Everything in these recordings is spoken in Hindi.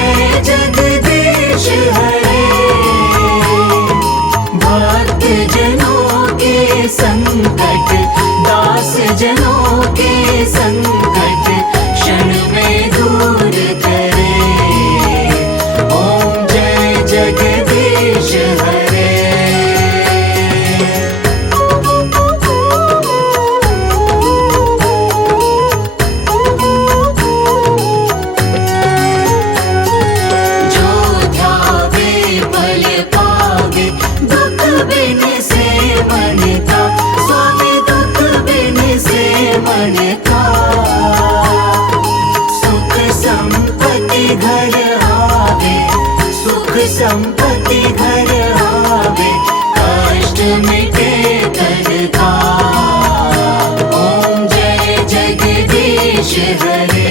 जय जगदीश हरे। भक्त जनों के संकट, दास जनों के संकट क्षण में दूर करे। ओम जय जगदीश हरे। संपत्ति घर आवे, कष्ट मिटे तन का। ओम जय जगदीश हरे।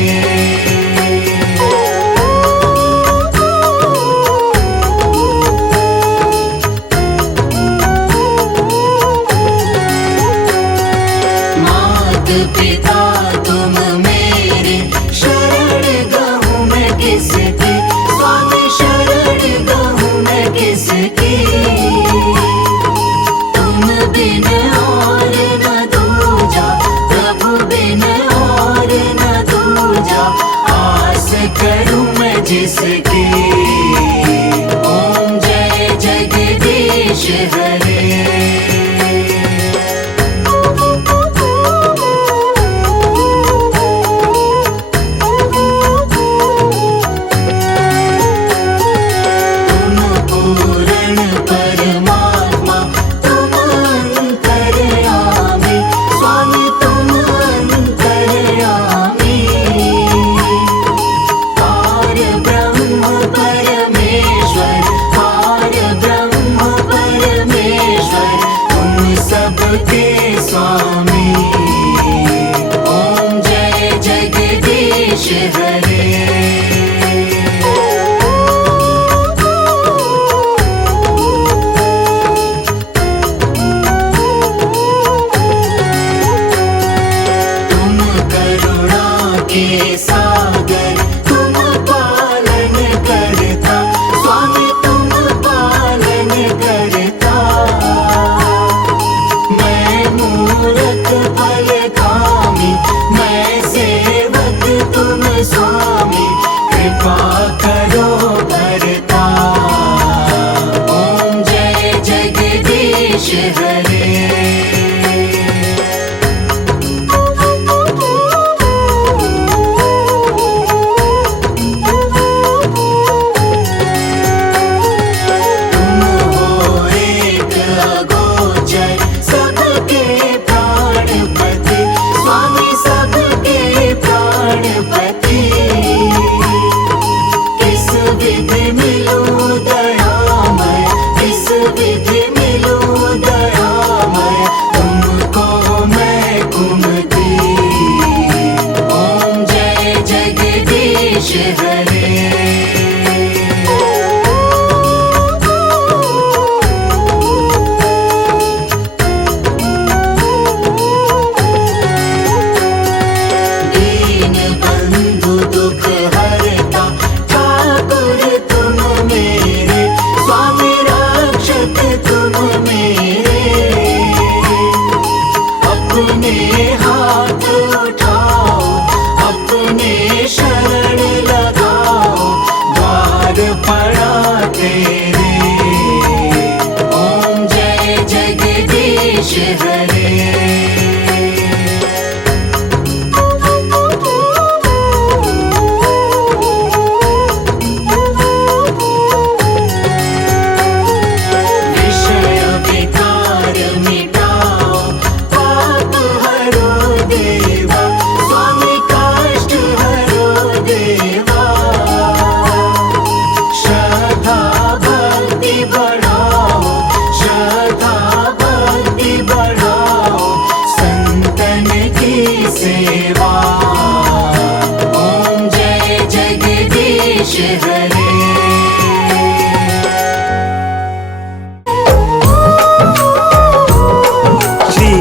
मात पिता तुम मेरे, शरण गहूँ मैं किसकी। स्वामी शरण गहूँ मैं किसकी। तुम बिन और न दूजा, प्रभु बिन और न दूजा। आस करूँ मैं जिसकी। ओम जय जगदीश हरे। स्वामी ओम जय जगदीश हरे। तुम करुणा के सागर, तुम पालन करता। स्वामी तुम पालन करता। मूरत फल कामी, मैं सेवक तुम स्वामी। कृपा करो भरता। ओम जय जगदीश हरे।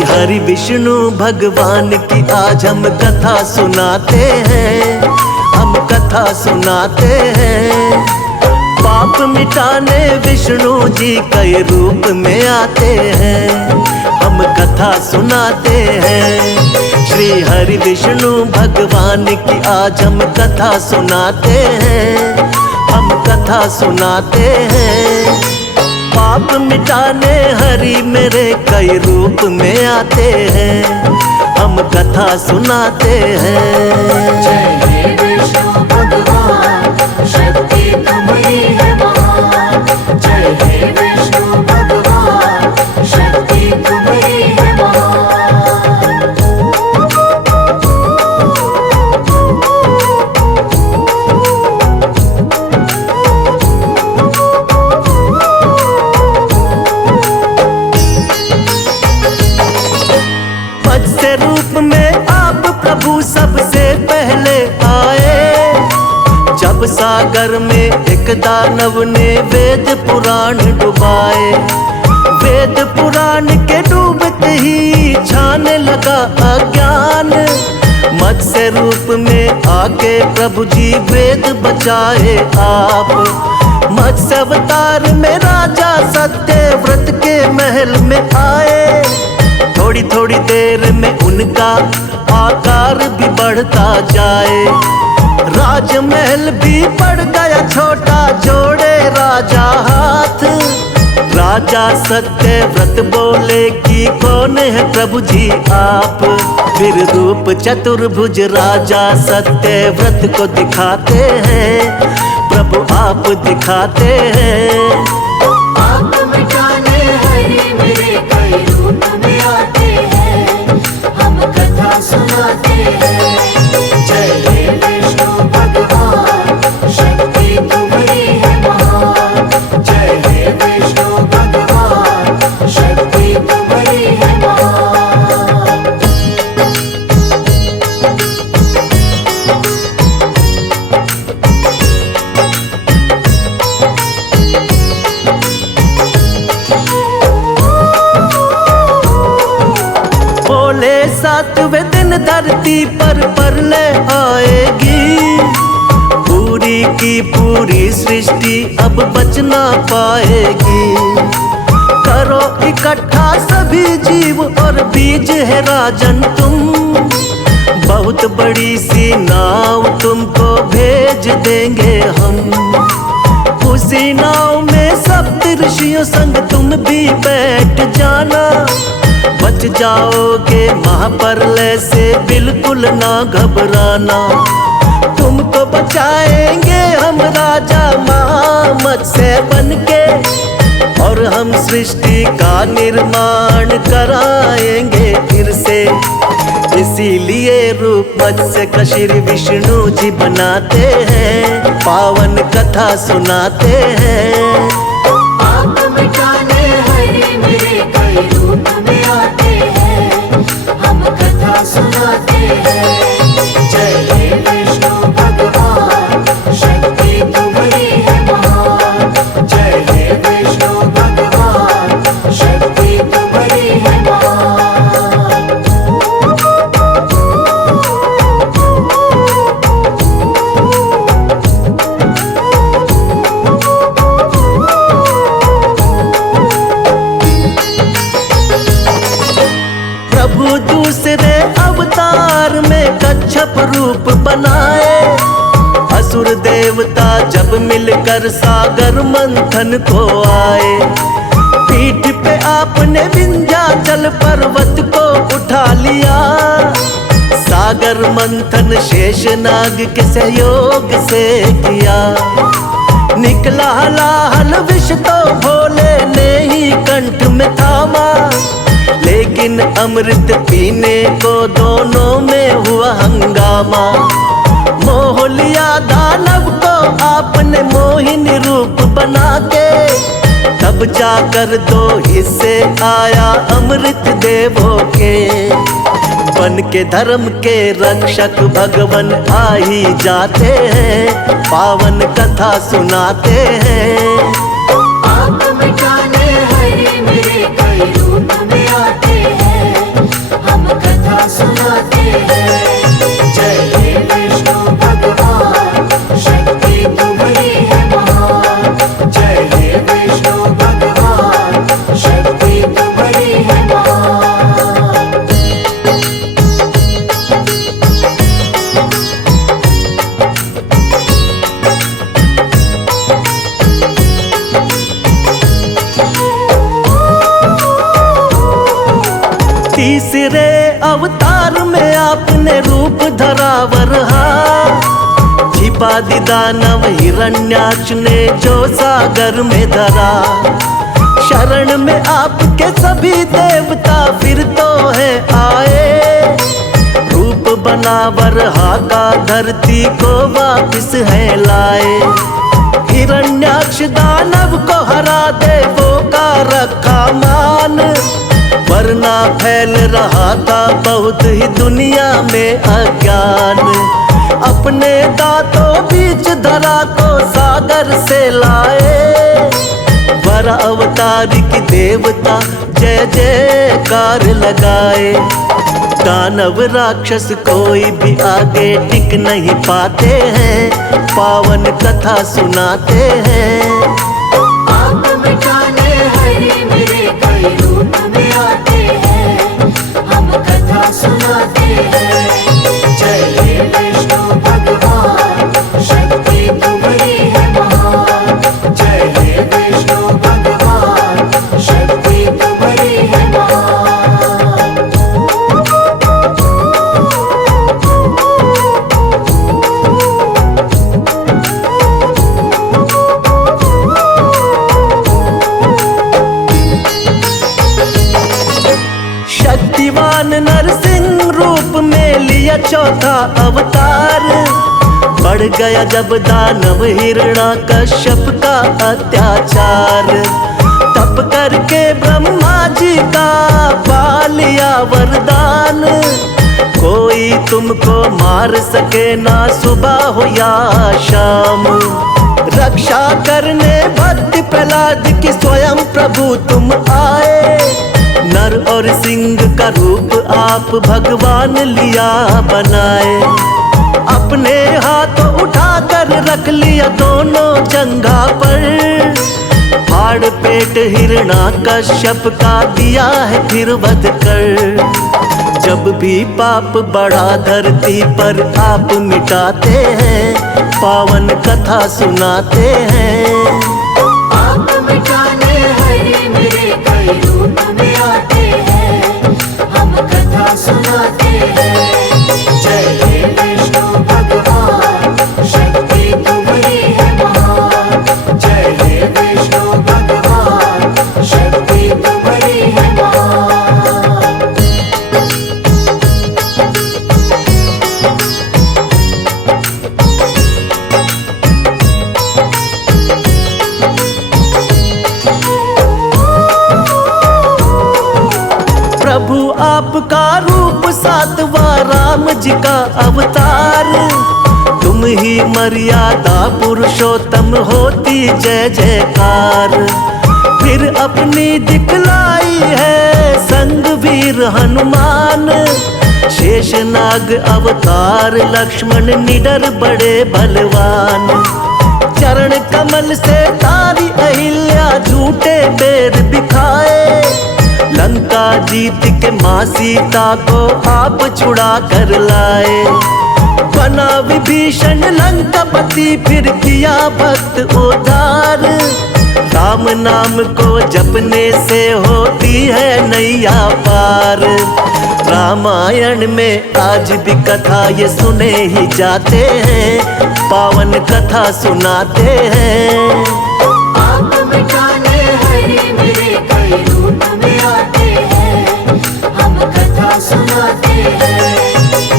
हरि विष्णु भगवान की आज हम कथा सुनाते हैं। हम कथा सुनाते हैं। पाप मिटाने विष्णु जी कई रूप में आते हैं, हम कथा सुनाते हैं। श्री हरि विष्णु भगवान की आज हम कथा सुनाते हैं, हम कथा सुनाते हैं। पाप मिटाने हरि मेरे कई रूप में आते हैं, हम कथा सुनाते हैं। जय हे विष्णु भगवान, शक्ति तुम्हारी है महान। जय हे विष्णु भगवान, शक्ति तुम्हारी है महान। मत्स्य रूप में आप प्रभु सबसे पहले आए, जब सागर में एक दानव ने वेद पुराण डुबाए। वेद पुराण के डूबते ही छाने लगा अज्ञान, मत्स्य रूप में आके प्रभु जी वेद बचाए आप। मत्स्य अवतार में राजा सत्यव्रत के महल में आए, थोड़ी थोड़ी देर में उनका आकार भी बढ़ता जाए। राजमहल भी पड़ गया छोटा, जोड़े राजा हाथ। राजा सत्यव्रत बोले कि कौन है प्रभु जी आप। फिर रूप चतुर्भुज राजा सत्यव्रत को दिखाते हैं, प्रभु आप दिखाते हैं। पाप मिटाने हरि मेरे कई रूप में आते हैं, हम कथा सुनाते हैं। जय हे विष्णु भगवान, शक्ति तुम्हारी है महान। जय हे विष्णु भगवान, शक्ति तुम्हारी है महान। बोले सातवें दिन धरती पर प्रलय आएगी, पूरी की पूरी सृष्टि अब बच ना पाएगी। करो इकट्ठा सभी जीव और बीज है राजन तुम, बहुत बड़ी सी नाव तुमको भेज देंगे हम। उसी नाव में सप्त ऋषियों संग तुम भी बैठ जाना, बच जाओगे महाप्रलय से बिल्कुल ना घबराना। तुमको बचाएंगे हम राजा मत्स्य बनके, और हम सृष्टि का निर्माण कराएंगे फिर से। इसीलिए रूप मत्स्य का श्री विष्णु जी बनाते हैं, पावन कथा सुनाते हैं। पाप मिटाने हरि मेरे कई रूप में आते हैं, हम कथा सुनाते हैं। जय हे विष्णु भगवान, शक्ति तुम्हारी है महान। जय हे विष्णु भगवान, शक्ति तुम्हारी है महान। प्रभु दूसरे अवतार में कच्छप रूप बनाए, असुर देवता जब मिलकर सागर मंथन को आए। पीठ पे आपने विंध्याचल पर्वत को उठा लिया, सागर मंथन शेषनाग के सहयोग से किया। निकला हलाहल विष तो भोले ने ही कंठ में थामा, लेकिन अमृत पीने को दोनों में हुआ हंगामा। मोह लिया दानव को आपने मोहिनी रूप बना के, तब जाकर दो हिस्से आया अमृत देवों के। बन के धर्म के रक्षक भगवन आ ही जाते हैं, पावन कथा सुनाते हैं। पाप मिटाने हरि मेरे कई रूप में आते हैं, हम कथा सुनाते हैं। जय हे विष्णु भगवान, आदि दानव हिरण्याक्ष ने जो सागर में धरा। शरण में आपके सभी देवता फिर तो है आए। रूप बनावर हाका धरती को वापिस है लाए। हिरण्याक्ष दानव को हरा देवों का रखा मान, वरना फैल रहा था बहुत ही दुनिया में अज्ञान। अपने दांतों बीच धरा को सागर से लाए। वर अवतारी की देवता जय जयकार लगाए। दानव राक्षस कोई भी आगे टिक नहीं पाते हैं, पावन कथा सुनाते हैं। पाप मिटाने हरे मेरे कई रूप में आते हैं, हम कथा सुनाते हैं। जय हे विष्णु भगवान, शक्ति तुम्हारी है महान। जय हे विष्णु भगवान, शक्ति तुम्हारी है महान। शक्तिवान नरसिंह रूप में लिया चौथा अवतार। बढ़ गया जब दानव हिरण्याकश्यप का अत्याचार। तप करके ब्रह्मा जी का पा लिया वरदान। कोई तुमको मार सके ना सुबह हो या शाम। रक्षा करने भक्त प्रहलाद की स्वयं प्रभु तुम आए। नर और सिंह का रूप आप भगवान लिया बनाए। अपने हाथों उठाकर रख लिया दोनों जंघा पर। फाड़ पेट हिरण्याकश्यप का दिया है फिर वध कर। जब भी पाप बढ़ा धरती पर आप मिटाते हैं, पावन कथा सुनाते हैं। पाप मिटाने हरे मेरे कई रूप में आते हैं, हम कथा सुनाते हैं। जय हे विष्णु भगवान, शक्ति तुम्हारी है महान। जय हे विष्णु भगवान, शक्ति तुम्हारी है महान। प्रभु आपका रूप सातवां राम जी का अवतार। तुम ही मर्यादा पुरुषोत्तम होती जय जयकार। फिर अपनी दिखलाई है संग वीर हनुमान। शेषनाग अवतार लक्ष्मण निडर बड़े बलवान। चरण कमल से तारी अहिल्या झूठे बेर बिखाए। लंका जीत के माँ सीता को आप छुड़ा कर लाए। बना विभीषण लंकापति फिर किया भक्त उद्धार। राम नाम को जपने से होती है नैया पार। रामायण में आज भी कथा ये सुने ही जाते हैं, पावन कथा सुनाते हैं। पाप मिटाने हरे मेरे कई रूप में आते हैं, हम कथा सुनाते हैं।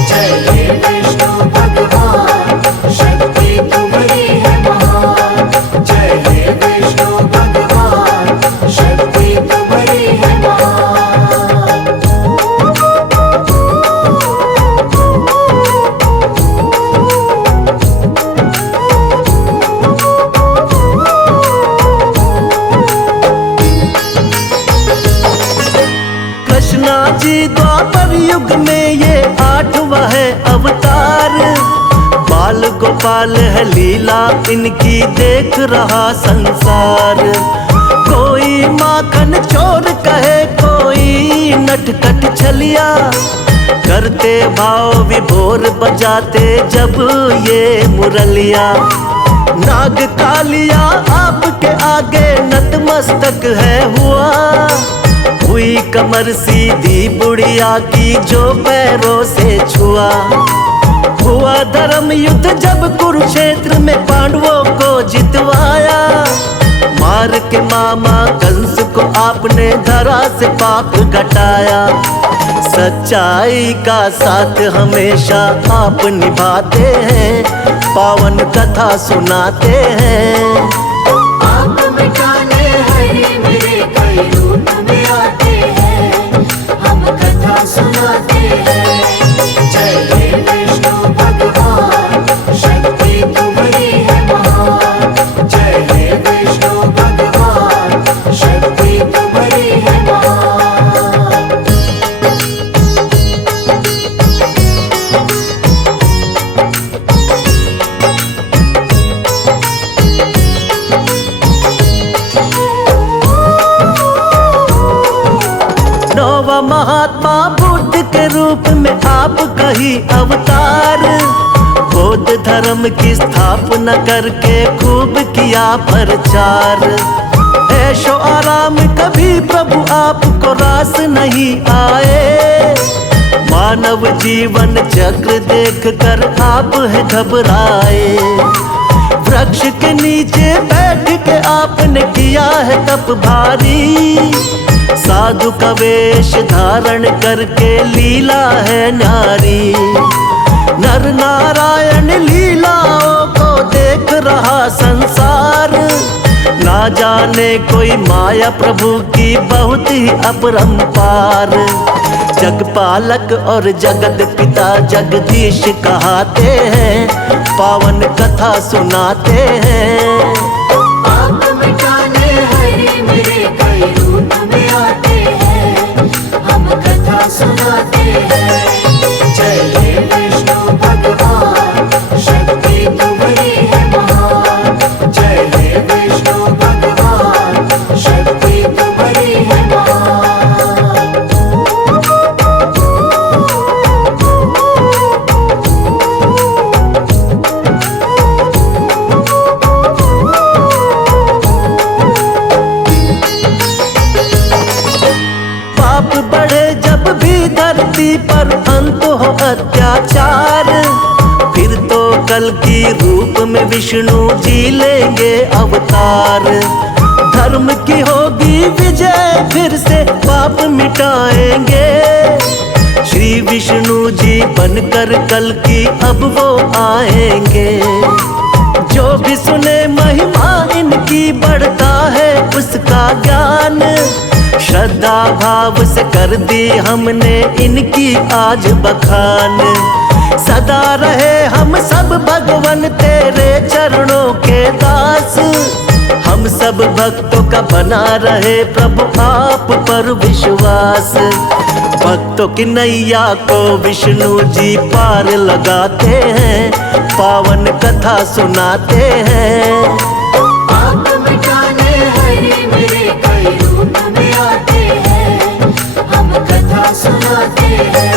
जय हे विष्णु भगवान, शक्ति तुम्हारी है महान। जय हे विष्णु भगवान, शक्ति तुम्हारी है महान। कृष्णा जी द्वापर युग में ये आठवां है अवतार। बाल गोपाल है लीला इनकी देख रहा संसार। कोई माखन चोर कहे कोई नटखट छलिया। करते भाव विभोर बजाते जब ये मुरलिया। नाग कालिया आपके आगे नतमस्तक है हुआ। हुई कमर सीधी बुढ़िया की जो पैरों से छुआ। हुआ धर्म युद्ध जब कुरुक्षेत्र में पांडवों को जितवाया, मार के मामा कंस को आपने धरा से पाप घटाया। सच्चाई का साथ हमेशा आप निभाते हैं, पावन कथा सुनाते हैं। पाप मिटाने हरे मेरे कई रूप में आते हैं, हम कथा सुनाते हैं। जय हे विष्णु भगवान, शक्ति तुम्हारी है महान। जय हे विष्णु भगवान, शक्ति तुम्हारी है महान। नौवा महात्मा बुद्ध के रूप में आप कही अवतार, बौद्ध धर्म की स्थापना करके खूब किया प्रचार। ऐशो आराम कभी प्रभु आपको रास नहीं आए, मानव जीवन चक्र देख कर आप है घबराए। वृक्ष के नीचे बैठ के आपने किया है तप भारी, साधु का वेश धारण करके लीला है नारी। नर नारायण लीलाओं को देख रहा संसार, ना जाने कोई माया प्रभु की बहुत ही अपरंपार। जगपालक और जगत पिता जगदीश कहाते हैं, पावन कथा सुनाते हैं। पाप मिटाने हरे मेरे कई रूप में आते हैं, हम कथा सुनाते हैं। जय हे विष्णु भगवान, शक्ति तुम्हारी है महान। जय हे विष्णु भगवान, शक्ति तुम्हारी है महान। पाप बढ़े जब भी धरती पर अंत हो अत्याचार, फिर तो कल की रूप में विष्णु जी लेंगे अवतार। धर्म की होगी विजय, फिर से पाप मिटाएंगे। श्री विष्णु जी बनकर कल की अब वो आएंगे। जो भी सुने महिमा इनकी बढ़ता है उसका ज्ञान, श्रद्धा भाव से कर दी हमने इनकी आज बखान। सदा रहे हम सब भगवन तेरे चरणों के दास, हम सब भक्तों का बना रहे प्रभु आप पर विश्वास। भक्तों की नैया को विष्णु जी पार लगाते हैं, पावन कथा सुनाते हैं। पाप मिटाने हरे मेरे कई रूप में आते हैं, हम कथा सुनाते हैं।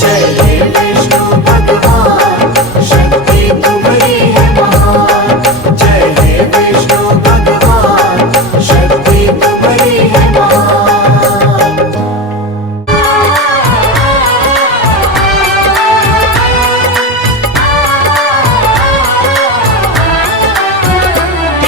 जय हे विष्णु भगवान, शक्ति तुम्हारी है महान। जय हे विष्णु भगवान, शक्ति तुम्हारी है महान।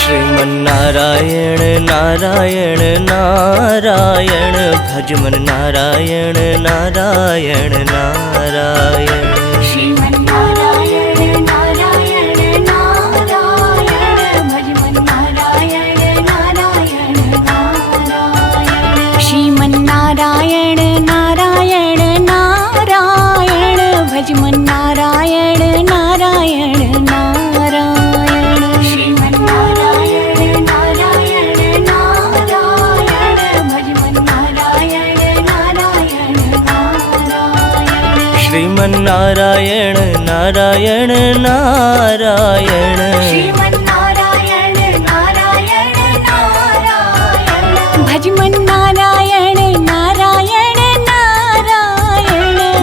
श्रीमन्नारायण नारायण नारायण, भजमन नारायण नारायण नारायण। श्रीमन्नारायण नारायण नारायण, भजमन नारायण नारायण नारायण। श्रीमन्नारायण नारायण नारायण, भजमन नारायण नारायण नारायण। श्रीमन्नारायण नारायण नारायण, भजमन नारायण नारायण नारायण। श्रीमन्नारायण नारायण नारायण। श्रीमन्नारायण नारायण नारायण, भजमन नारायण नारायण नारायण।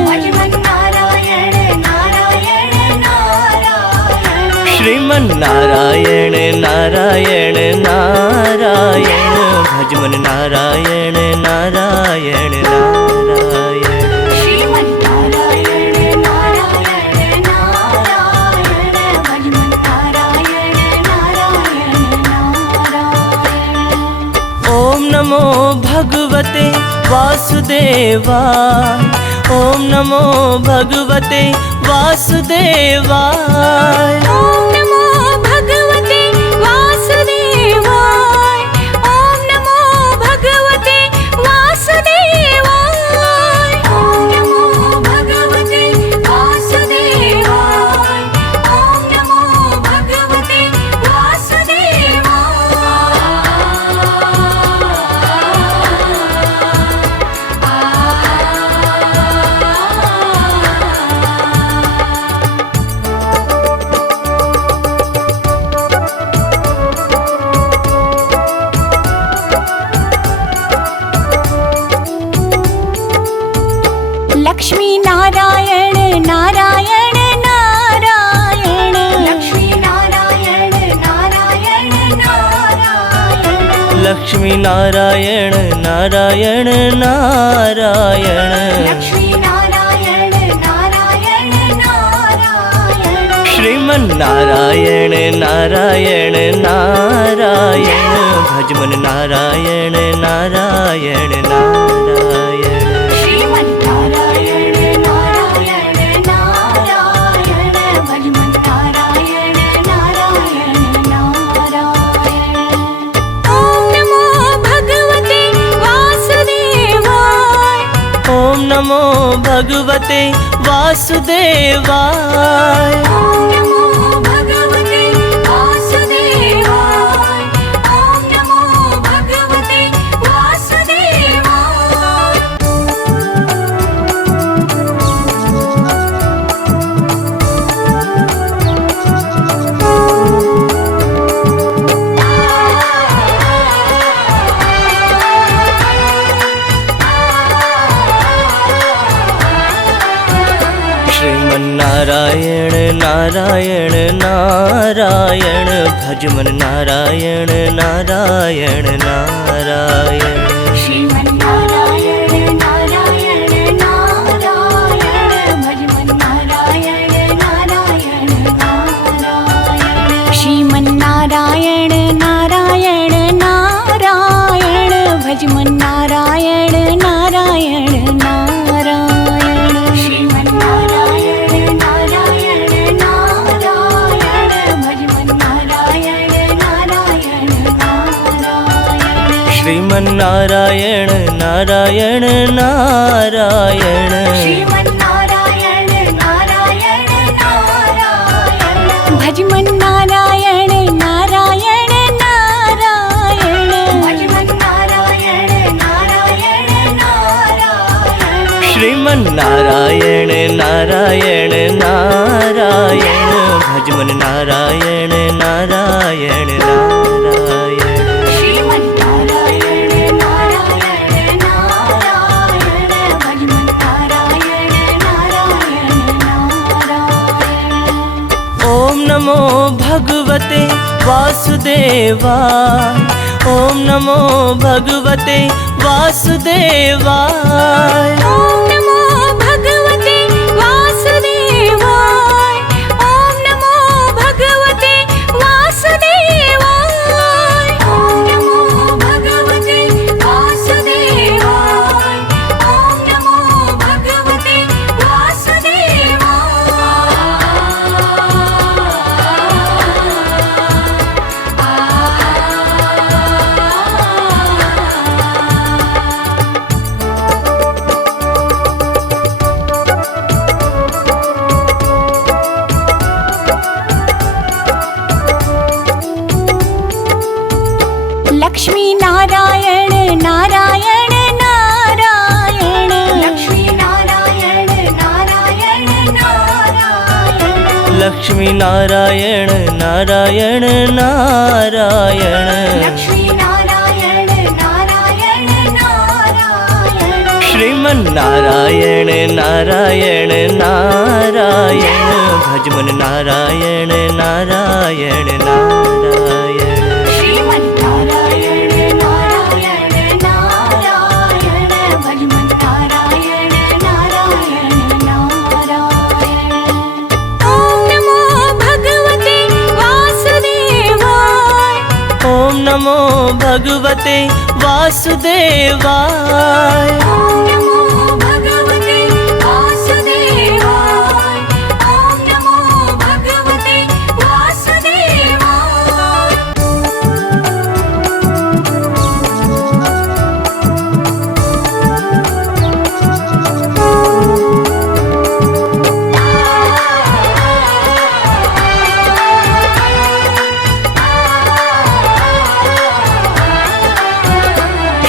भजमन नारायण नारायण नारायण। श्रीमन्नारायण नारायण नारायण, भजमन नारायण नारायण नारायण। श्रीमन्नारायण नारायण नारायण, नमो भगवते वासुदेवाय। ओम नमो भगवते वासुदेवाय। ओम नमो भगवते वासुदेवाय। ओम नमो भगवते वासुदेवाय। ओम नमो भगवते वासुदेवाय। ओम नमो भगवते लक्ष्मी नारायण नारायण नारायण। लक्ष्मी नारायण नारायण नारायण। लक्ष्मी नारायण नारायण नारायण। लक्ष्मी नारायण नारायण नारायण। श्रीमन्नारायण नारायण नारायण। भजमन नारायण नारायण नारायण। श्रीमन्नारायण नारायण नारायण। भजमन नारायण नारायण नारायण। ओम नमो भगवते वासुदेवाय। ओम नमो भगवते वासुदेवाय। ओम नमो भगवते वासुदेवाय। ओम नमो भगवते वासुदेवाय। श्रीमन्नारायण नारायण नारायण। भजमन नारायण नारायण नारायण। श्रीमन्नारायण नारायण नारायण। भजमन नारायण नारायण नारायण। श्रीमन्नारायण नारायण नारायण। भजमन नारायण नारायण नारायण। श्रीमन्नारायण नारायण नारायण। भजमन नारायण नारायण नारायण। श्रीमन्नारायण नारायण नारायण। श्रीमन्नारायण नारायण नारायण। भजमन नारायण नारायण नारायण। भजमन नारायण नारायण नारायण। श्रीमन्नारायण नारायण नारायण। भजमन नारायण नारायण नारायण। श्रीमन्नारायण नारायण नारायण। भजमन नारायण नारायण नारायण। ओम नमो भगवते वासुदेवाय। ओम नमो भगवते वासुदेवाय। ओम नमो भगवते वासुदेवाय। ओम नमो भगवते वासुदेवाय। ओम नमो भगवते वासुदेवाय। ओम नमो भगवते लक्ष्मी नारायण नारायण नारायण। लक्ष्मी नारायण नारायण नारायण। लक्ष्मी नारायण नारायण नारायण। लक्ष्मी नारायण नारायण नारायण। श्रीमन्नारायण नारायण नारायण। भजमन नारायण नारायण नारायण। श्रीमन्नारायण नारायण नारायण। भजमन नारायण नारायण नारायण। ओम नमो भगवते वासुदेवाय। ओम नमो भगवते वासुदेवाय। ॐ नमो भगवते वासुदेवाय। ॐ नमो भगवते वासुदेवाय।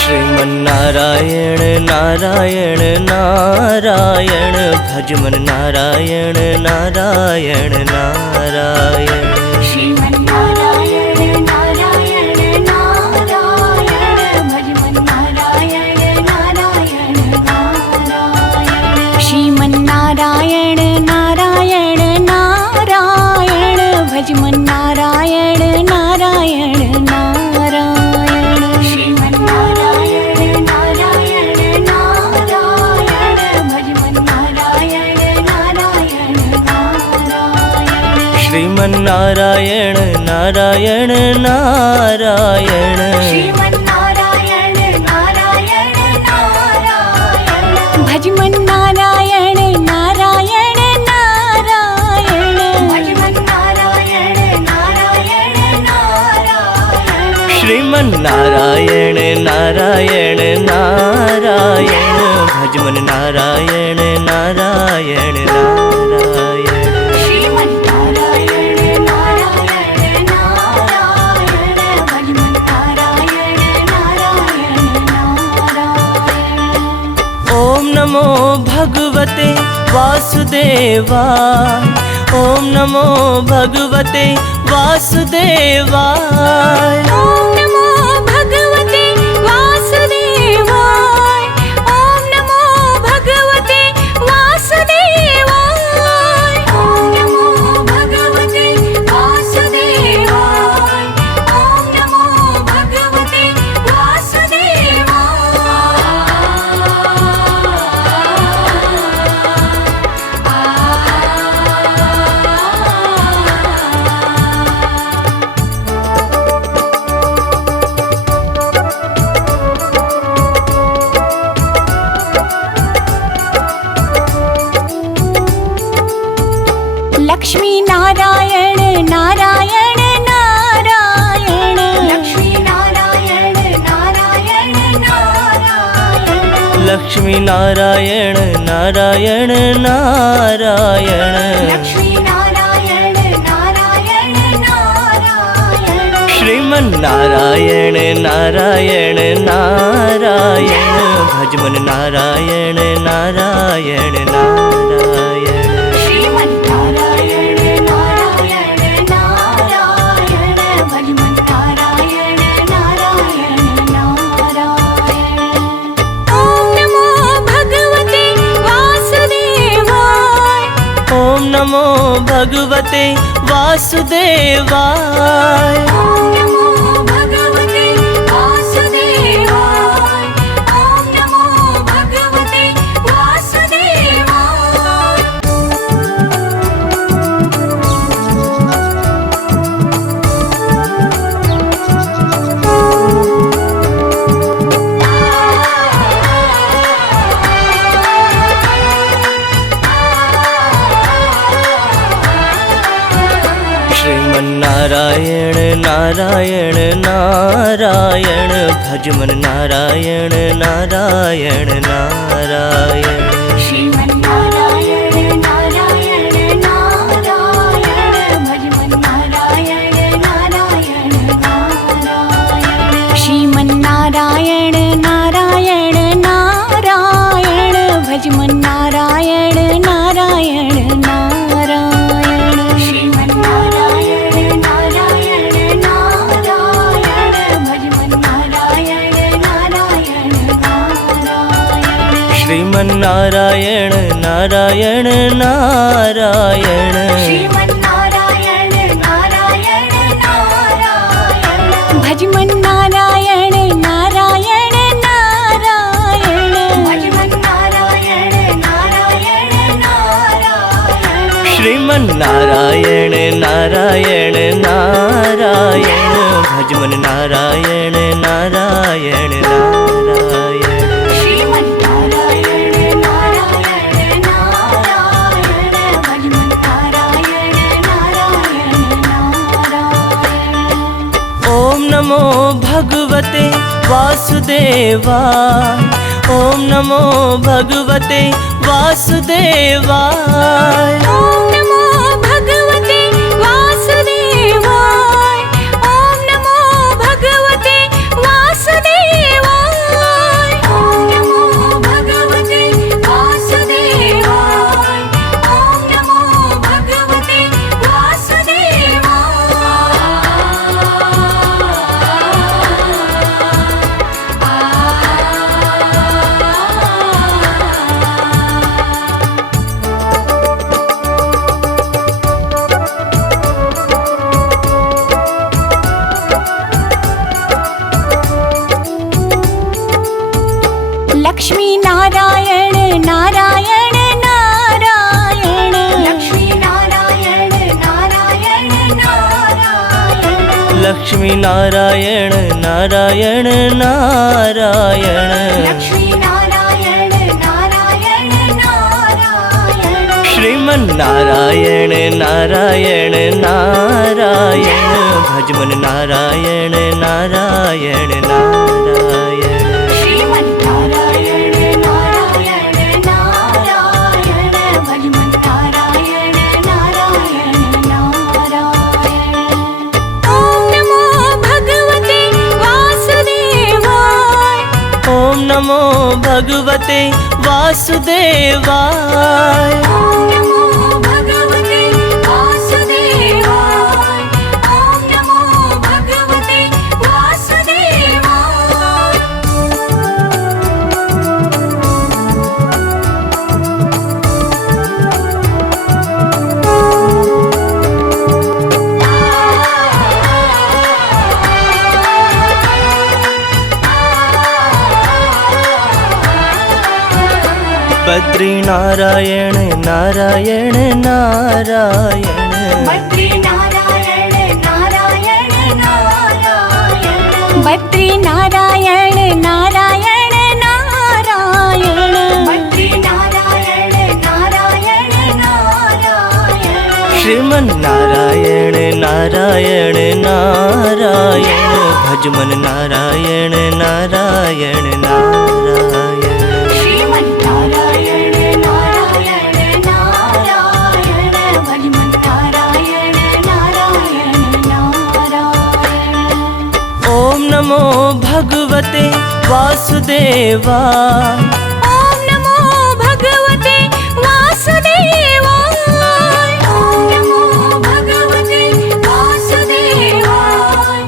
श्रीमन्नारायण नारायण नारायण भजमन नारायण नारायण नारायण। श्रीमन्नारायण नारायण नारायण भजमन नारायण नारायण नारायण। श्रीमन्नारायण नारायण नारायण भजमन नारायण नारायण नारायण। श्रीमन्नारायण नारायण नारायण भजमन नारायण नारायण नारायण। श्रीमन्नारायण नारायण नारायण। श्रीमन्नारायण नारायण नारायण भजमन नारायण नारायण नारायण। भजमन नारायण नारायण नारायण। श्रीमन्नारायण नारायण नारायण भजमन नारायण नारायण नारायण। श्रीमन्नारायण नारायण नारायण भजमन नारायण नारायण नारायण। ओम नमो भगवते वासुदेवाय। ओम नमो भगवते वासुदेवाय। ॐ नमो भगवते वासुदेवाय। ॐ नमो भगवते वासुदेवाय। ॐ नमो भगवते वासुदेवाय। ॐ नमो भगवते लक्ष्मी नारायण नारायण नारायण। लक्ष्मी नारायण नारायण नारायण। लक्ष्मी नारायण नारायण नारायण। लक्ष्मी नारायण नारायण नारायण। श्रीमन्नारायण नारायण नारायण भजमन नारायण नारायण नारायण। श्रीमन्नारायण नारायण नारायण भजमन नारायण नारायण नारायण। ॐ नमो भगवते वासुदेवाय। ओम नमो भगवते वासुदेवाय। ॐ नमो भगवते वासुदेवाय। ॐ नमो भगवते वासुदेवाय। श्रीमन्नारायण नारायण नारायण भजमन नारायण नारायण नारायण। श्रीमन्नारायण नारायण नारायण भजमन नारायण नारायण नारायण। श्रीमन्नारायण नारायण नारायण भजमन नारायण नारायण नारायण। श्रीमन्नारायण नारायण नारायण भजमन नारायण नारायण नारायण। श्रीमन्नारायण नारायण नारायण। श्रीमन्नारायण नारायण नारायण भजमन नारायण नारायण नारायण। भजमन नारायण नारायण नारायण। श्रीमन्नारायण नारायण नारायण भजमन मन नारायण नारायण नारायण। श्रीमन्नारायण नारायण नारायण भज मन नारायण नारायण नारायण। ओम नमो भगवते वासुदेवाय। ओम नमो भगवते वासुदेवाय। ओम नमो भगवते वासुदेवाय। ओम नमो भगवते वासुदेवाय। ओम नमो भगवते वासुदेवाय। ओम नमो भगवते लक्ष्मी नारायण नारायण नारायण। लक्ष्मी नारायण नारायण नारायण। लक्ष्मी नारायण नारायण नारायण। लक्ष्मी नारायण नारायण नारायण। श्रीमन्नारायण नारायण नारायण भज मन नारायण नारायण नारायण। श्रीमन्नारायण नारायण नारायण भज मन नारायण नारायण नारायण। ओम नमो भगवते वासुदेवाय। ओम नमो भगवते वासुदेवाय। ओम नमो भगवते वासुदेवाय। ओम नमो भगवते वासुदेवाय। बद्री नारायण नारायण नारायण। बद्री नारायण नारायण नारायण। बद्री नारायण नारायण नारायण। बद्री नारायण नारायण नारायण। श्रीमन्नारायण नारायण नारायण भज मन नारायण नारायण नारायण। श्रीमन्नारायण नारायण नारायण भज मन नारायण नारायण नारायण। ओम नमो भगवते वासुदेवाय। ओम नमो भगवते वासुदेवाय। ओम नमो भगवते वासुदेवाय।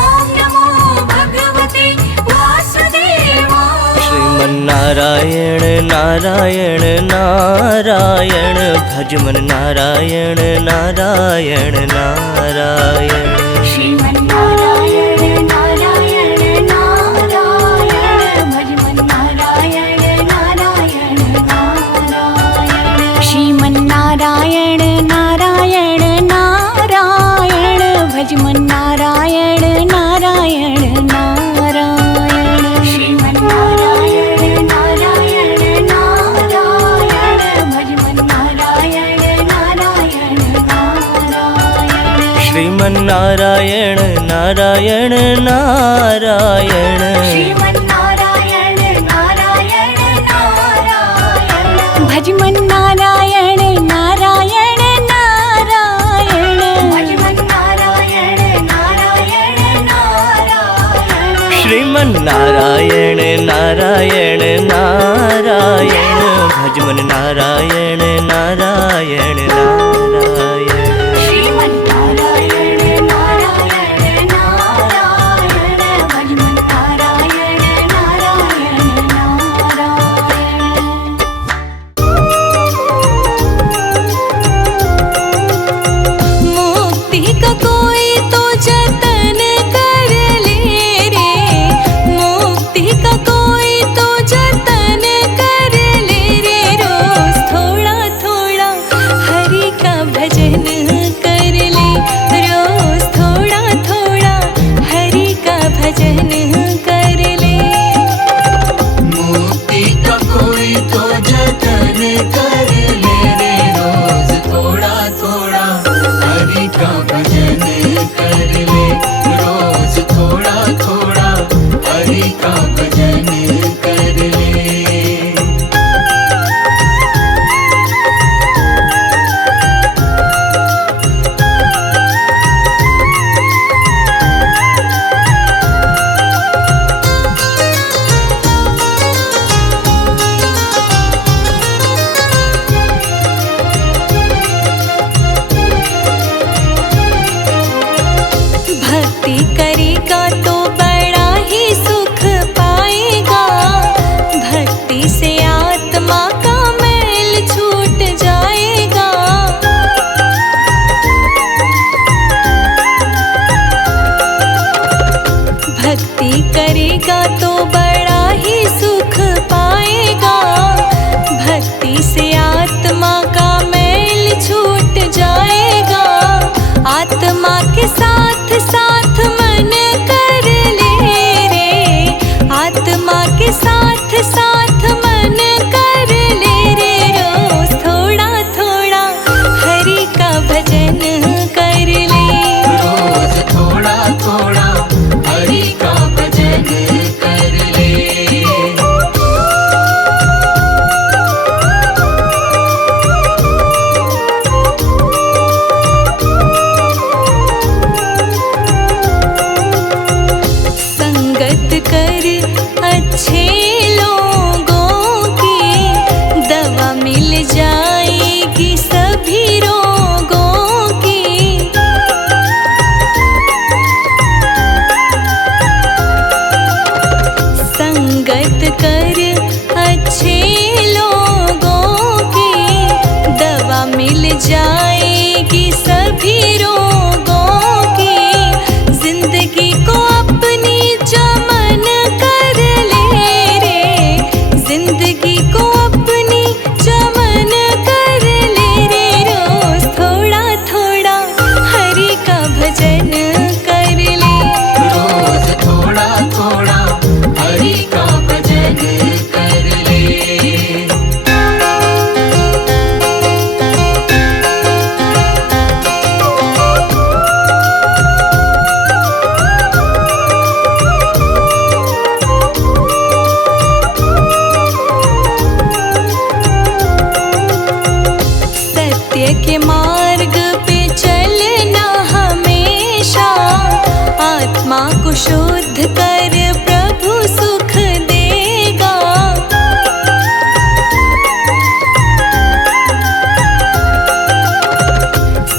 ओम नमो भगवते वासुदेवाय। श्रीमन्नारायण नारायण नारायण भज मन नारायण नारायण नारायण। श्रीमन्नारायण नारायण नारायण भज मन नारायण नारायण नारायण। श्रीमन्नारायण नारायण नारायण भज मन नारायण नारायण नारायण। श्रीमन्नारायण नारायण नारायण भज मन नारायण नारायण नारायण। श्रीमन्नारायण नारायण नारायण। श्रीमन्नारायण नारायण नारायण भज मन नारायण नारायण नारायण। भज मन नारायण नारायण नारायण। श्रीमन्नारायण नारायण नारायण भज मन नारायण नारायण नारायण। श्रीमन्नारायण नारायण नारायण भज मन नारायण नारायण नारायण। मुक्ति का कोई तो जतन कर ले रे। मुक्ति का कोई तो जतन कर ले रे। रोज थोड़ा थोड़ा हरि का भजन भजन कर ले। मुक्ति का कोई तो जतन कर ले रे, रोज थोड़ा थोड़ा हरि का भजन कर ले, रोज थोड़ा थोड़ा हरि का भजन कर ले। भक्ति करेगा तो बड़ा ही सुख पाएगा, भक्ति से आत्मा का मैल छूट जाएगा। भक्ति करेगा तो बड़ा ही सुख पाएगा, भक्ति से आत्मा का मैल छूट जाएगा। आत्मा के साथ साथ मन कर ले रे, आत्मा के साथ साथ मन कर ले रे, रोज थोड़ा थोड़ा हरि का भजन कर ले। रोज थोड़ा थोड़ा हरि का भजन कर ले। संगत कर अच्छे लोगों की, दवा मिल जाएगी सभी रोगों की। संगत कर अच्छे लोगों की, दवा मिल जाएगी सभी रोगों की। जिंदगी को अपनी चमन कर ले रे, जिंदगी को अपनी चमन कर ले रे, रोज थोड़ा थोड़ा हरि का भजन कर ले। रोज थोड़ा थोड़ा हरि का भजन कर ले। सत्य के मार्ग पे चलना हमेशा, आत्मा को शुद्ध कर प्रभु सुख देगा।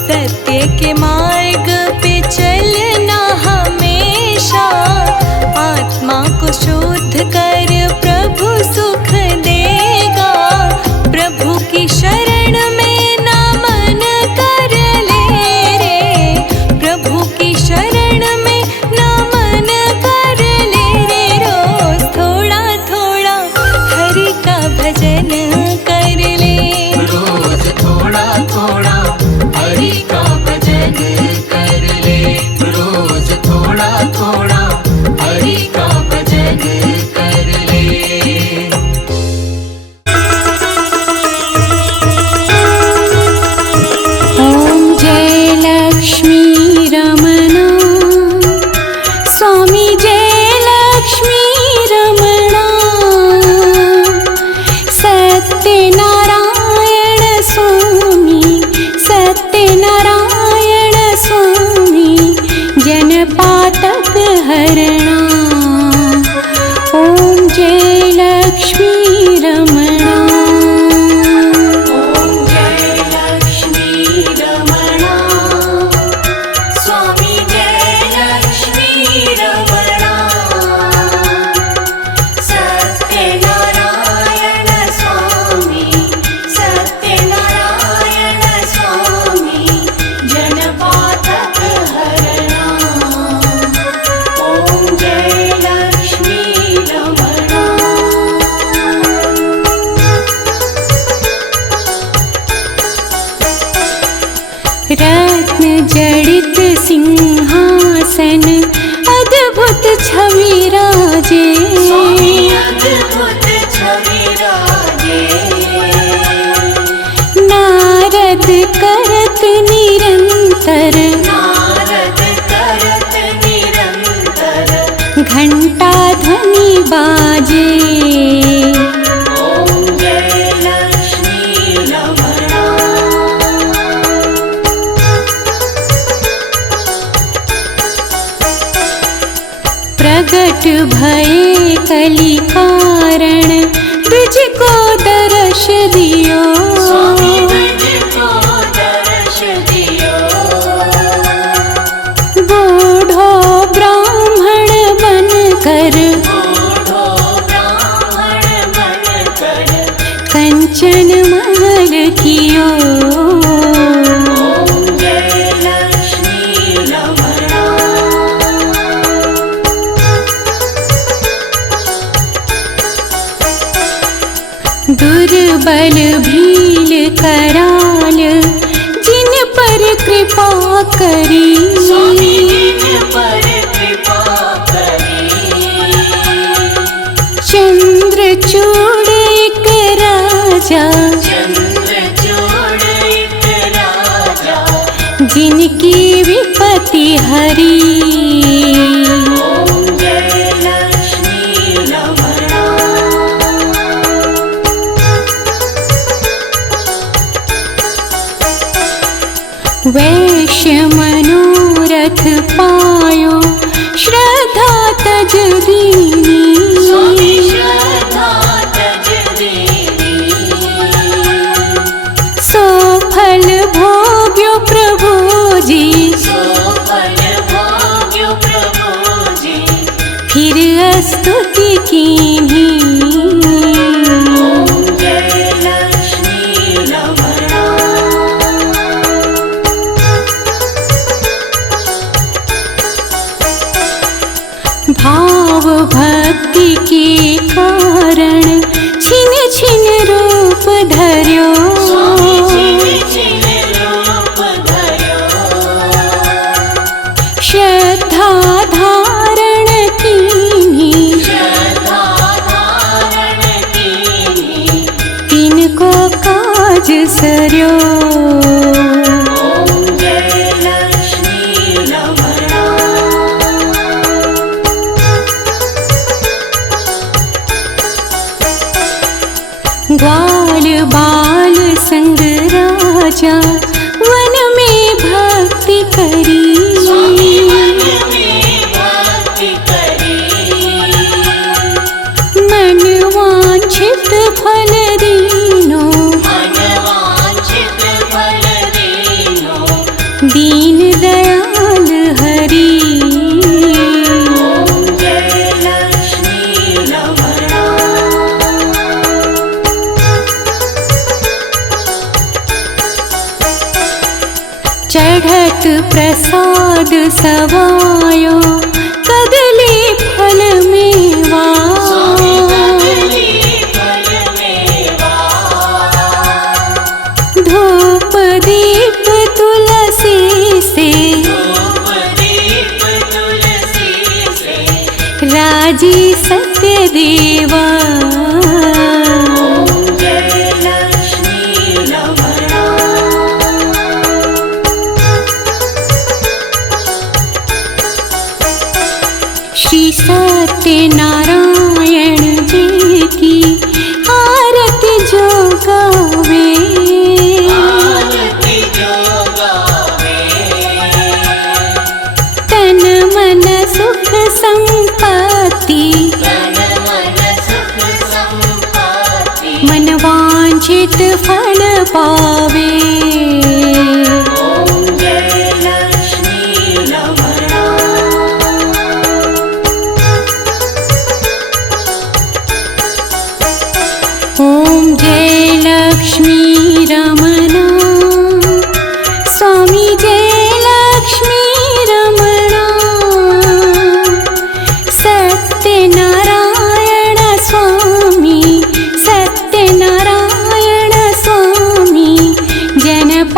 सत्य के मार्ग पे चलना हमेशा, आत्मा को शुद्ध कर प्रभु सुख देगा। प्रभु की शरण में ना मन कर ले रे, प्रभु की शरण में ना मन कर ले रे, रोज थोड़ा थोड़ा हरि का भजन कर ले। रोज थोड़ा थोड़ा हरि का भजन कर ले, रोज थोड़ा थोड़ा हरि का भजन कर ले। ॐ जय लक्ष्मी रमणा, स्वामी जय लक्ष्मी रमणा। सत्यनारायण स्वामी, सत्यनारायण स्वामी, जनपातक हरणा। ॐ जय लक्ष्मी रमणा। ॐ जय लक्ष्मी रमणा, स्वामी जय लक्ष्मी रमणा। सत्यनारायण स्वामी, सत्यनारायण स्वामी, जनपातक हरणा। ॐ अवसर नारद करत निरंतर घंटा ध्वनि बाजे ओम जय लक्ष्मी रमणा प्रगट भये कलि कारण द्विज को दर्श दियो स्वामी निज को दर्श दियो बूढ़ो ब्राह्मण बन कर बूढ़ो ब्राह्मण बन कर कंचन महल कियो ओम जय लक्ष्मी रमणा दुर्बल भील कराल जिन पर कृपा करी स्वामी निज पर कृपा करी चंद्रचूड़ एक राजा चंद्रचूड़ एक राजा जिनकी विपत्ति हरी ओम जय लक्ष्मी रमणा वैश्य मनोरथ पायो श्रद्धा तज दीनी स्वामी श्रद्धा तज देनी सो फल भोग्यो प्रभु जी सो फल भोग्यो प्रभु जी फिर स्तुति कीन्ही ओम जय लक्ष्मी रमणा भाव भक्ति के कारण छिन छिन रूप धर्यो स्वामी छिन छिन रूप धर्यो श्रद्धा धारण कीन्ही श्रद्धा धारण कीन्ही तिनको काज सर्यो ओम जय लक्ष्मी रमणा ग्वाल बाल संग राजा वन में भक्ति करी स्वामी मन में भक्ति करी मन वांछित फल दीनो मनवांछित फल दीनो दीन दयाल हरि ओम जय लक्ष्मी रमणा चढ़त प्रसाद सवायो कदली फल मेवा स्वामी कदली फल मेवा धूप दीप तुलसी से धूप दीप तुलसी से राजी सत्य देवा ओम जय लक्ष्मी रमणा श्री सत्यनारायण जी की आरती जो गावे आरती जो गावे तन मन सुख संपत्ति तन मन सुख संपत्ति मन वांछित फल पावे ओम जय लक्ष्मी रमणा ओम जय लक्ष्मी रमणा स्वामी जय लक्ष्मी रमणा सत्यनारायण स्वामी सत्यनारायण स्वामी जनप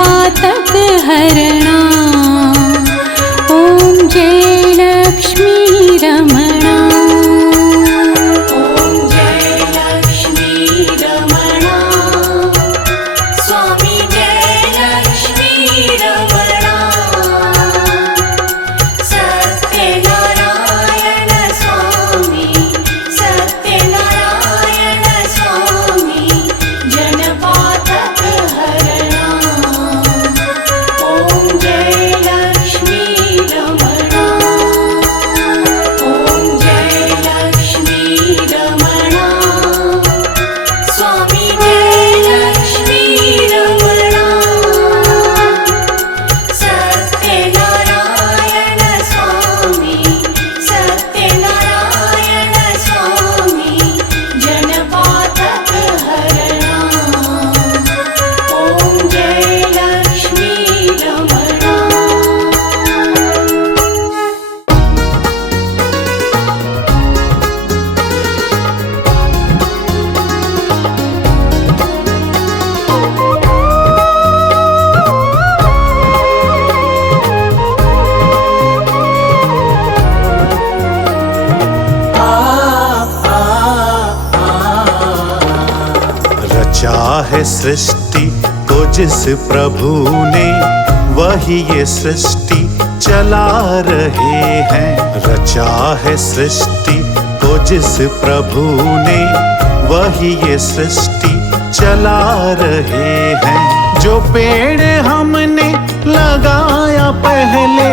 रचा है सृष्टि को जिस प्रभु ने, वही ये सृष्टि चला रहे हैं। रचा है सृष्टि को जिस प्रभु ने, वही ये सृष्टि चला रहे हैं। जो पेड़ हमने लगाया पहले,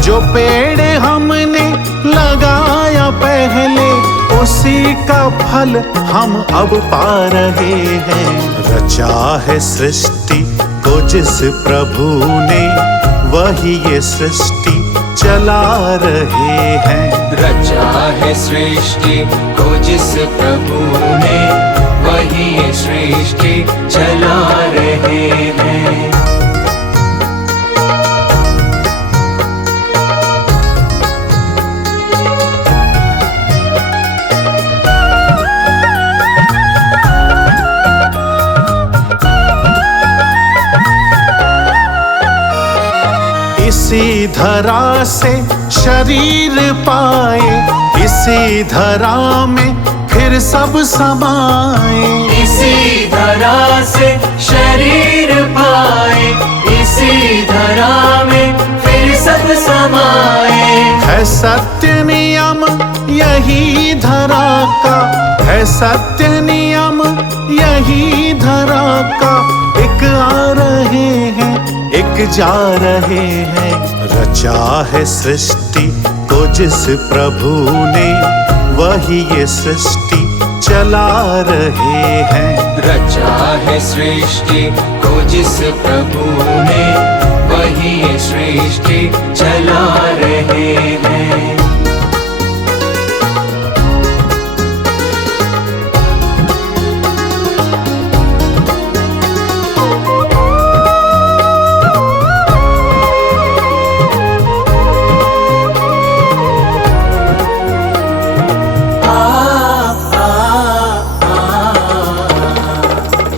जो पेड़ हमने लगाया पहले, उसी का फल हम अब पा रहे हैं। रचा है सृष्टि को जिस प्रभु ने, वही ये सृष्टि चला रहे हैं। रचा है सृष्टि को जिस प्रभु ने, वही ये सृष्टि चला रहे हैं। इसी धरा से शरीर पाए, इसी धरा में फिर सब समाए। इसी धरा से शरीर पाए, इसी धरा में फिर सब समाए। है सत्य नियम यही धरा का, है सत्य नियम यही धरा का। एक आ रहे हैं, एक जा रहे हैं। रचा है सृष्टि को जिस प्रभु ने, वही ये सृष्टि चला रहे हैं। रचा है सृष्टि को जिस प्रभु ने, वही ये सृष्टि चला रहे हैं।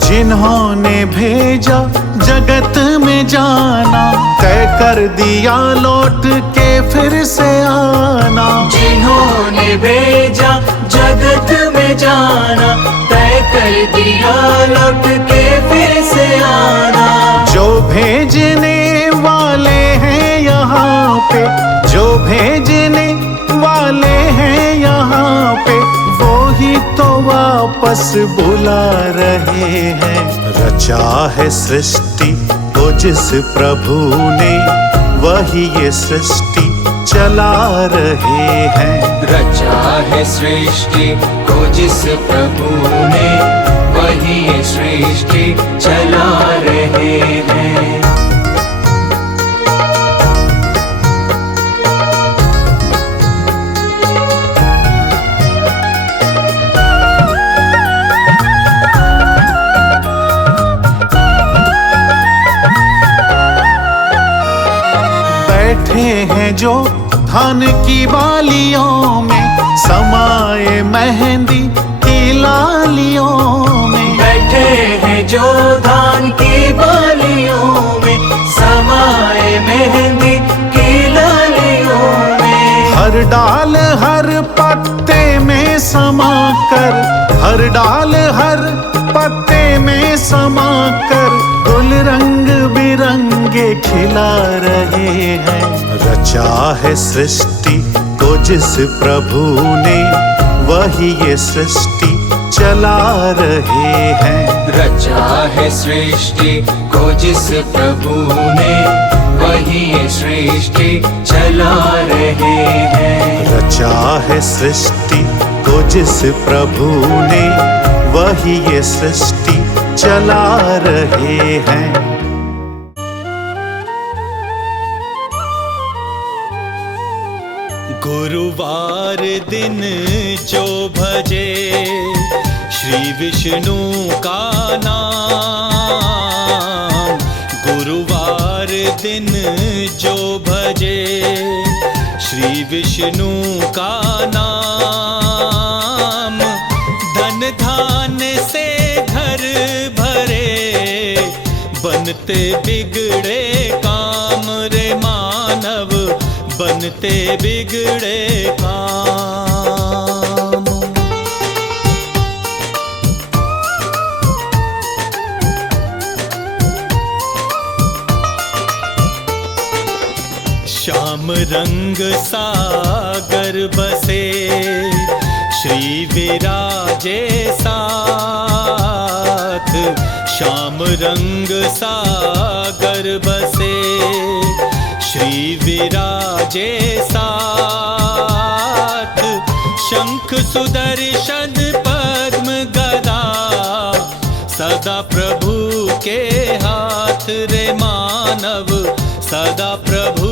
जिन्होंने भेजा जगत में जाना, तय कर दिया लौट के फिर से आना। जिन्होंने भेजा जगत में जाना, तय कर दिया लौट के फिर से आना। जो भेजने वाले हैं यहाँ पे, जो भेजने वाले हैं यहाँ पे, वो ही तो वापस बुला रहे हैं। रचा है सृष्टि को जिस प्रभु ने, वही ये सृष्टि चला रहे हैं। रचा है सृष्टि को जिस प्रभु ने, वही ये सृष्टि चला रहे हैं। बैठे हैं जो धान की बालियों में, समाए मेहंदी की लालियों में। बैठे हैं जो धान की बालियों में, समाए मेहंदी की लालियों में। हर डाल हर पत्ते में समा कर, हर डाल हर पत्ते में समा कर, गुल रंग बिरंगे खिला रहे हैं। रचा है सृष्टि को जिस प्रभु ने, वही ये सृष्टि चला रहे हैं। रचा है सृष्टि को जिस प्रभु ने, वही ये सृष्टि चला रहे हैं। रचा है सृष्टि को जिस प्रभु ने, वही ये सृष्टि चला रहे हैं। गुरुवार दिन जो भजे श्री विष्णु का नाम, गुरुवार दिन जो भजे श्री विष्णु का नाम, धन धान से घर भरे बनते बिगड़े काम रे मानव, बनते बिगड़े काम। रंग सागर बसे श्री विराजे साथ श्याम रंग सागर बसे श्री विराजे साथ शंख सुदर्शन पद्म गदा सदा प्रभु के हाथ रे मानव सदा प्रभु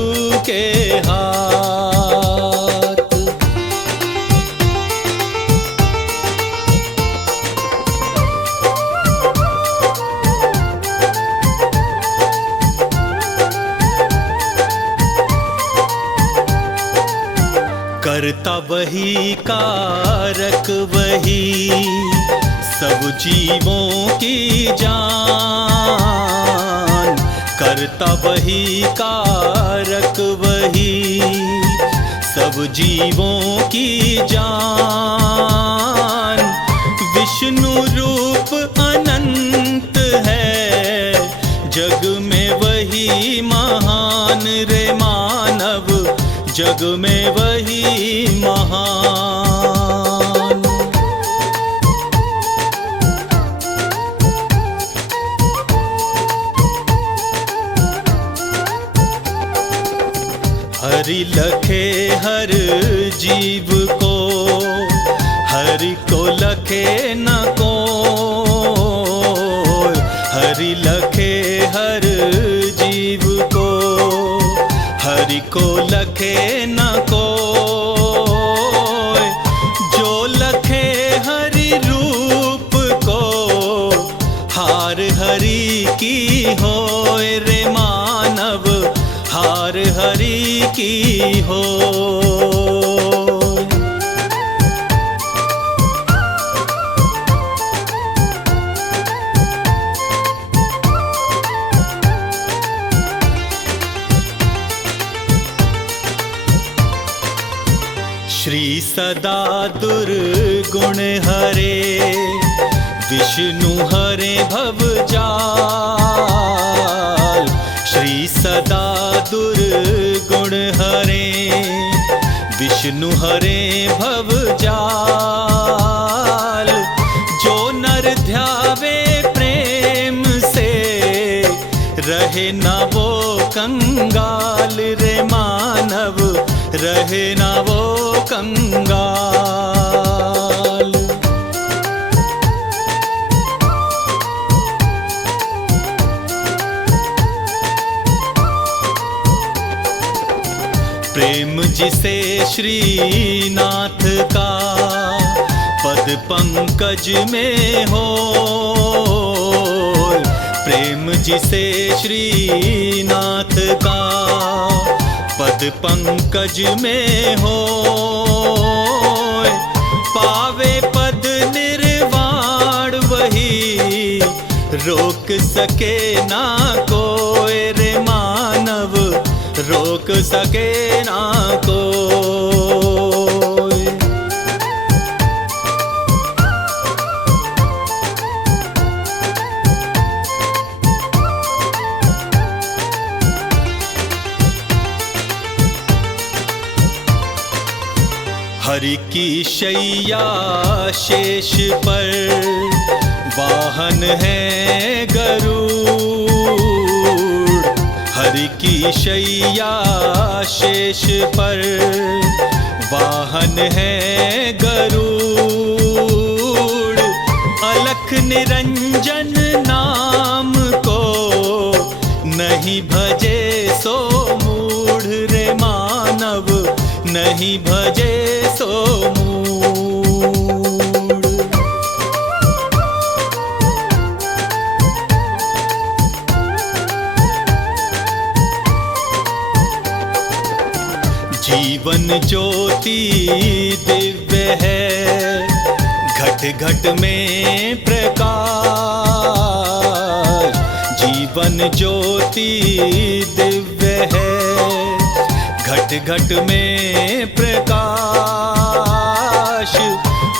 के हाथ। करता वही कारक वही सब जीवों की जान करता वही कारक वही सब जीवों की जान विष्णु रूप अनंत है जग में वही महान रे मानव जग में वही महान। हरि लखे हर जीव को हरि को लखे न को हरि लखे हर जीव को हरि को लखे न को जो लखे हरि रूप को हार हरि की होय रे मानव हार हरि की हो। श्री सदा दुर्गुण हरे विष्णु हरे भवजाल श्री सदा दुर्गुण हरे विष्णु हरे भवजाल जो नर ध्यावे प्रेम से रहे न वो कंगाल रे मानव रहे न वो कंगाल। प्रेम जिसे श्रीनाथ का पद पंकज में हो प्रेम जिसे श्रीनाथ का पद पंकज में हो पावे पद निर्वाण वही रोक सके ना कोई रे मानव रोक सके ना कोई। हरि की शैया शेष पर वाहन है गरुड़ हरि की शैया शेष पर वाहन है गरुड़ अलख निरंजन नाम को नहीं भजे सो मूढ़ रे मानव नहीं भजे सो मूढ़। जीवन ज्योति दिव्य है घट घट में प्रकाश जीवन ज्योति दिव्य है घट घट में प्रकाश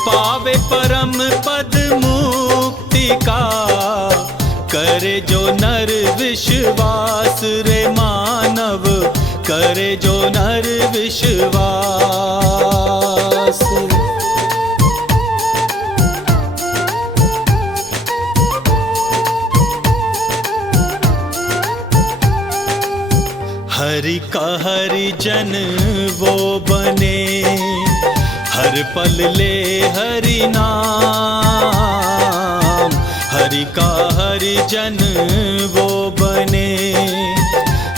पावे परम पद मुक्ति का करे जो नर विश्वास रे मानव करे जो नर विश्वास। हरि का हरिजन वो बने, हर पल ले हरि नाम। हरि का हरिजन वो बने,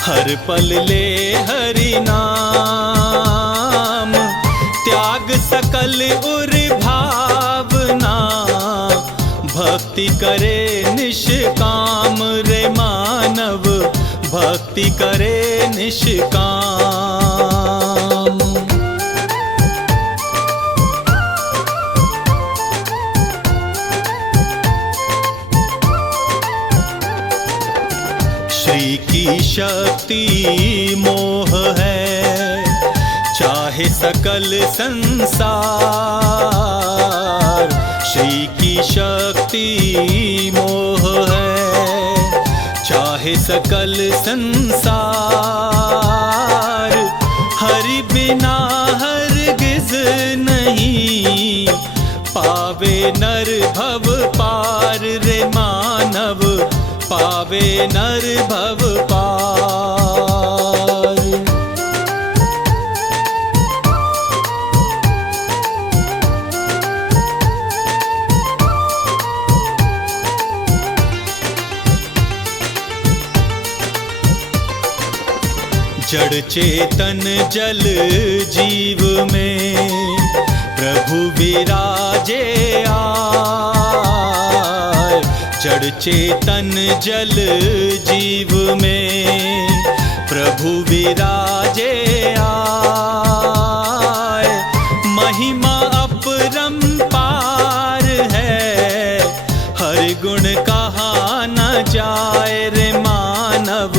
हर पल ले हरि नाम। त्याग सकल उर भावना, भक्ति करे निष्काम रे मानव, भक्ति करे निष्काम। श्री की शक्ति मोह है, चाहे सकल संसार। श्री की शक्ति मोह है, चाहे सकल संसार। हरि बिना हरगिज नहीं, पावे नर भव पार रे मानव, पावे नर भव पार। जड़ चेतन जल जीव में, प्रभु विराजे आए। जड़ चेतन जल जीव में, प्रभु विराजे आए। महिमा अपरंपार है, हरि गुण कहा न जाए रे मानव,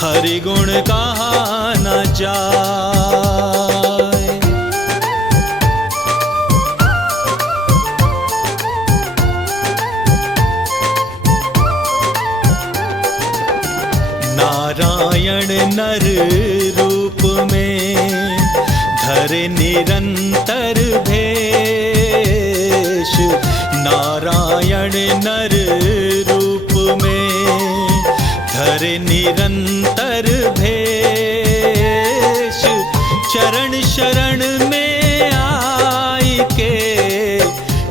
हरि गुण कहा न जाए। नारायण नर रूप में, धरे निरंतर भेष। नारायण नर रूप में, धरे निरंतर भेष। चरण शरण में आई के,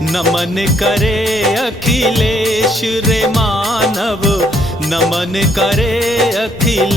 नमन करे अखिलेश रे मानव, नमन करे अखिलेश।